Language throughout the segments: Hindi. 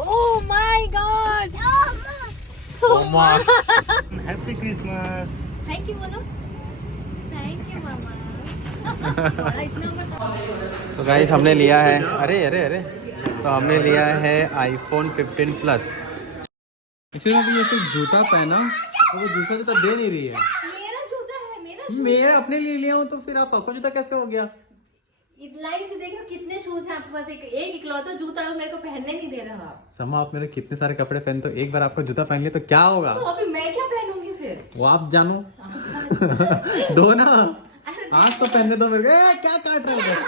Oh my God! Happy Christmas. Thank you बोलो। Thank you मामा। बड़ा इतना बड़ा। तो गाइस हमने लिया है, अरे अरे अरे, तो हमने लिया है iPhone 15 प्लस। एक्चुअली अभी ये सिर्फ जूता पहना और वो दूसरा जूता दे नहीं रही है। मेरा जूता है, मेरा मेरा अपने लिए लिया हूँ तो फिर आपका जूता कैसे हो गया? लाइन से देख रहे हो कितने शूज हैं आपके पास, एक इकलौता जूता है मेरे को पहनने नहीं दे रहा आप। समा, आप मेरे कितने सारे कपड़े पहनते हो, एक बार आपका जूता पहन लिया तो क्या होगा? तो अभी मैं क्या पहनूंगी फिर? वो आप जानो। दो ना, आज तो पहनने दो मेरे को। क्या काट रहे हो?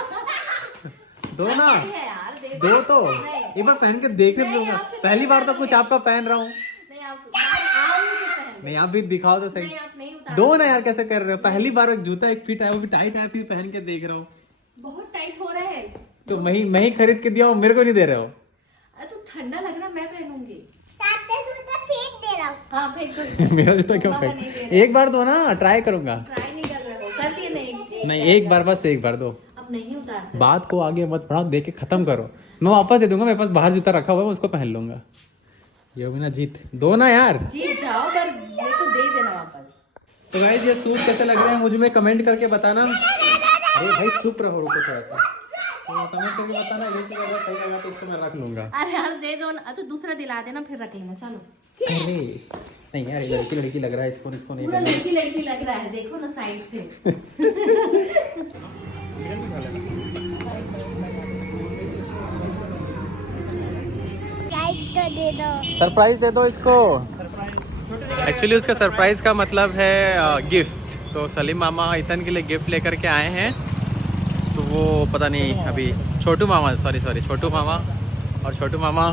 दो ना, है यार, दे दो तो नहीं। एक बार पहन के देखने नहीं, दूंगा। आप फिर पहली बार तो कुछ आपका पहन रहा हूँ। नहीं आप आओगे फिर पहन। नहीं, आप भी दिखाओ तो सही। नहीं आप नहीं उतार। दो ना यार, कैसे कर रहे हो? पहली बार एक जूता एक फिट है, वो भी टाइट है, फिर पहन के देख रहा हूँ। बहुत टाइट हो रहा है। तो मैं ही खरीद के दिया हूँ, मेरे को नहीं दे रहे हो। अरे तो ठंडा लग रहा, मैं पहनूंगी। फेंक दे रहा हूँ। हाँ फेंक दो। मेरा जूता क्यों मम्मा का फेंक? नहीं दे रहे। एक बार दो ना, ट्राई करूंगा। ट्राई नहीं कर रहे हो, कर दिए नहीं। नहीं, एक बार, बस एक बार दो। अब नहीं उतारते। बात को आगे मत बढ़ाओ, दे के खत्म करो। मैं वापस दे दूंगा, मेरे पास बाहर जूता रखा हुआ है, मैं उसको पहन लूंगा। ये होगी ना जीत। दो ना यार। जीत जाओ पर मेरे को दे देना वापस। तो गाइस ये सूट कैसे लग रहे हैं मुझे में कमेंट करके बताना। अरे भाई चुप रहो, रुको थोड़ा सा। तो कमेंट करके बताना, जैसे अगर सही लगा तो इसको मैं रख लूंगा। अरे यार दे दो ना, तो दूसरा दिला देना फिर रख लेना। चलो अरे नहीं यार, ये लड़की लड़की लग रहा है, इसको नहीं पूरा करना। लड़की लड़की लग रहा है, देखो ना साइड से। लाइक तो दे दो। सरप्राइज दे दो इसको। एक्चुअली उसका सरप्राइज का मतलब है गिफ्ट। तो सलीम मामा ईतन के लिए गिफ्ट लेकर के आए हैं। तो वो पता नहीं अभी छोटू मामा, सॉरी छोटू मामा और छोटू मामा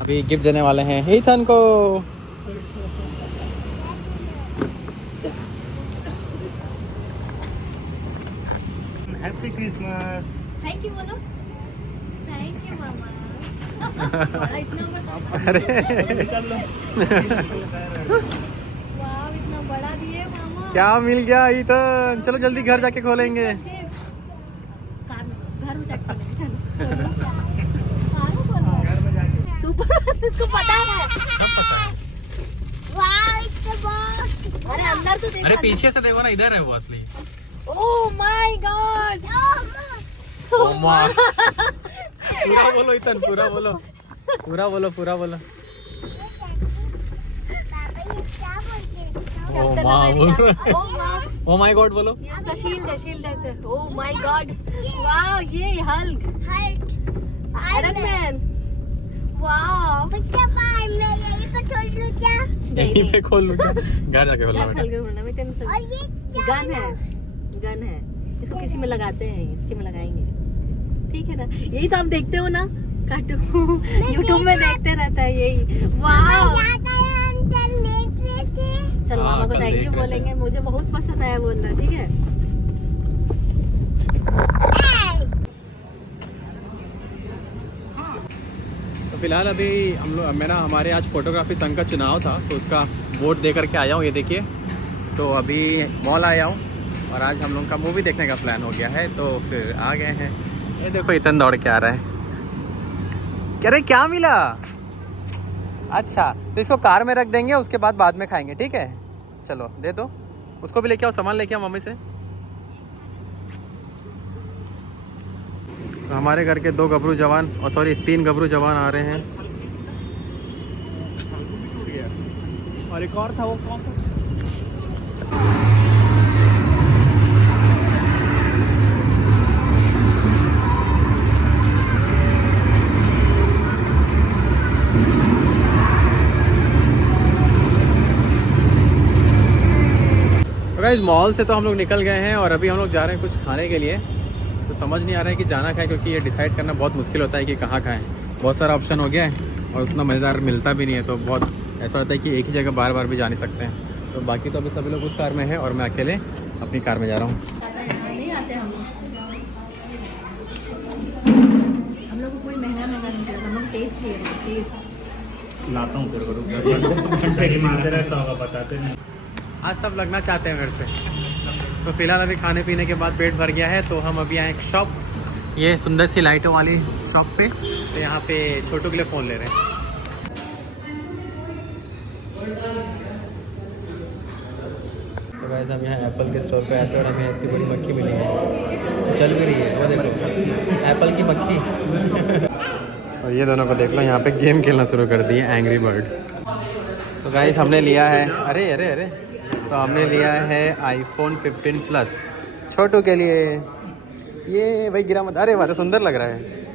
अभी गिफ्ट देने वाले हैं ईतन को। Happy Christmas. थैंक यू बोलो। थैंक यू मामा। बड़ा इतना बड़ा। अरे वाह इतना बड़ा दिए मामा। क्या मिल गया ईतन? चलो जल्दी घर जाके खोलेंगे। कार में, घर में जाके खोलेंगे, चलो। कार में खोलो। सुपर, इसको पता है। वाह इट्स बॉक्स। अरे अंदर तो देखो। अरे पीछे से देखो ना, इधर है वो असली। Oh my God. पूरा बोलो ईतन, पूरा बोलो, पूरा बोलो, पूरा बोलो। ओ माय गॉड बोलो। ये इसका शील्ड है सिर्फ। Oh my God. वाओ ये हल्क। Iron man. वाओ। बच्चा बाहर में यही पे छोड़ लूं क्या? यहीं पे खोल लूँ क्या? घर जाके खोला घर बेटा। खोल के खोलना, मैं तेरे और से। ये गन है। इसको किसी में लगाते हैं, इसके में लगाएंगे। ठीक है ना? यही तो आप देखते हो ना कार्टून, यूट्यूब में देखते रहता है यही। वाह जाता है हम चल लेट रहे थे। चलो हाँ, मामा को कल थैंक यू देख रहे बोलेंगे, मुझे बहुत पसंद आया बोलना। ठीक है तो फिलहाल अभी हम लोग हमारे आज फोटोग्राफी संघ का चुनाव था, तो उसका वोट दे करके आया हूँ। ये देखिए, तो अभी मॉल आया हूँ और आज हम लोग का मूवी देखने का प्लान हो गया है, तो फिर आ गए हैं। ये देखो इतन दौड़ के आ रहा है। कह रहे क्या मिला? अच्छा तो इसको कार में रख देंगे, उसके बाद में खाएंगे। ठीक है चलो दे दो उसको भी, लेके आओ सामान, लेके आओ मम्मी से। तो हमारे घर के 2 गबरू जवान, और सॉरी 3 गबरू जवान आ रहे हैं। और एक और था, वो कौन था? तो गाइस मॉल से तो हम लोग निकल गए हैं और अभी हम लोग जा रहे हैं कुछ खाने के लिए। तो समझ नहीं आ रहा है कि जाना कहाँ है, क्योंकि ये डिसाइड करना बहुत मुश्किल होता है कि कहाँ खाएं। बहुत सारा ऑप्शन हो गया है और उतना मज़ेदार मिलता भी नहीं है, तो बहुत ऐसा होता है कि एक ही जगह बार बार भी जा नहीं सकते हैं। तो बाकी तो अभी सभी लोग उस कार में है और मैं अकेले अपनी कार में जा रहा हूँ। नहीं आते हम लोग को कोई महंगा नहीं चाहिए, हम लोग टेस्ट चाहिए। टेस्ट लाता हूँ तेरे को, घंटे की मारते रहता होगा, बताते नहीं। आज सब लगना चाहते हैं मेरे से। तो फिलहाल अभी खाने पीने के बाद पेट भर गया है, तो हम अभी आए एक शॉप, ये सुंदर सी लाइटों वाली शॉप पे। तो यहाँ पे छोटू के लिए फ़ोन ले रहे हैं। तो गाइस हम यहाँ एप्पल के स्टोर पे आए थे और हमें इतनी बड़ी मक्खी मिली है, चल भी रही है वो देखो, एप्पल की मक्खी। और ये दोनों को देख लो यहाँ पे गेम खेलना शुरू कर दिए, एंग्री बर्ड। तो गाइस हमने लिया है, अरे अरे अरे, तो हमने लिया है iPhone 15 Plus छोटू के लिए। ये भाई गिरा मत, अरे वाह तो सुंदर लग रहा है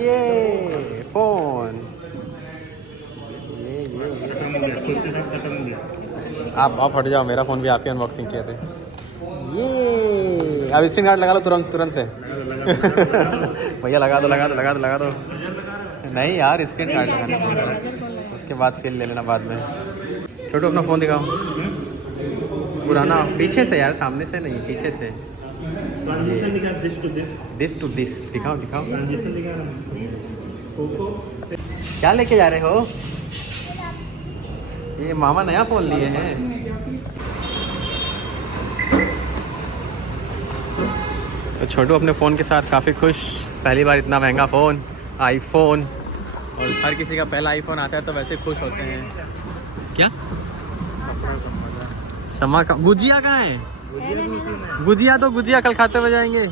ये फ़ोन। खत्म हो गया। आप हट जाओ, मेरा फ़ोन भी आप ही अनबॉक्सिंग किए थे। ये अब स्क्रीन गार्ड लगा लो तुरंत से। भैया लगा दो। नहीं यार स्क्रीन गार्ड लगाना, उसके बाद फिर ले लेना बाद में। छोटू अपना फ़ोन दिखाओ, पुराना, पीछे से यार, सामने से नहीं, पीछे से। दिस टू दिस दिखाओ। क्या लेके जा रहे हो? ये मामा नया फ़ोन लिए हैं। तो छोटू अपने फ़ोन के साथ काफ़ी खुश, पहली बार इतना महंगा फ़ोन, आईफोन। और हर किसी का पहला आईफोन आता है तो वैसे खुश होते हैं। क्या शमा का गुजिया कहाँ है? गुजिया कल खाते हुए जाएंगे।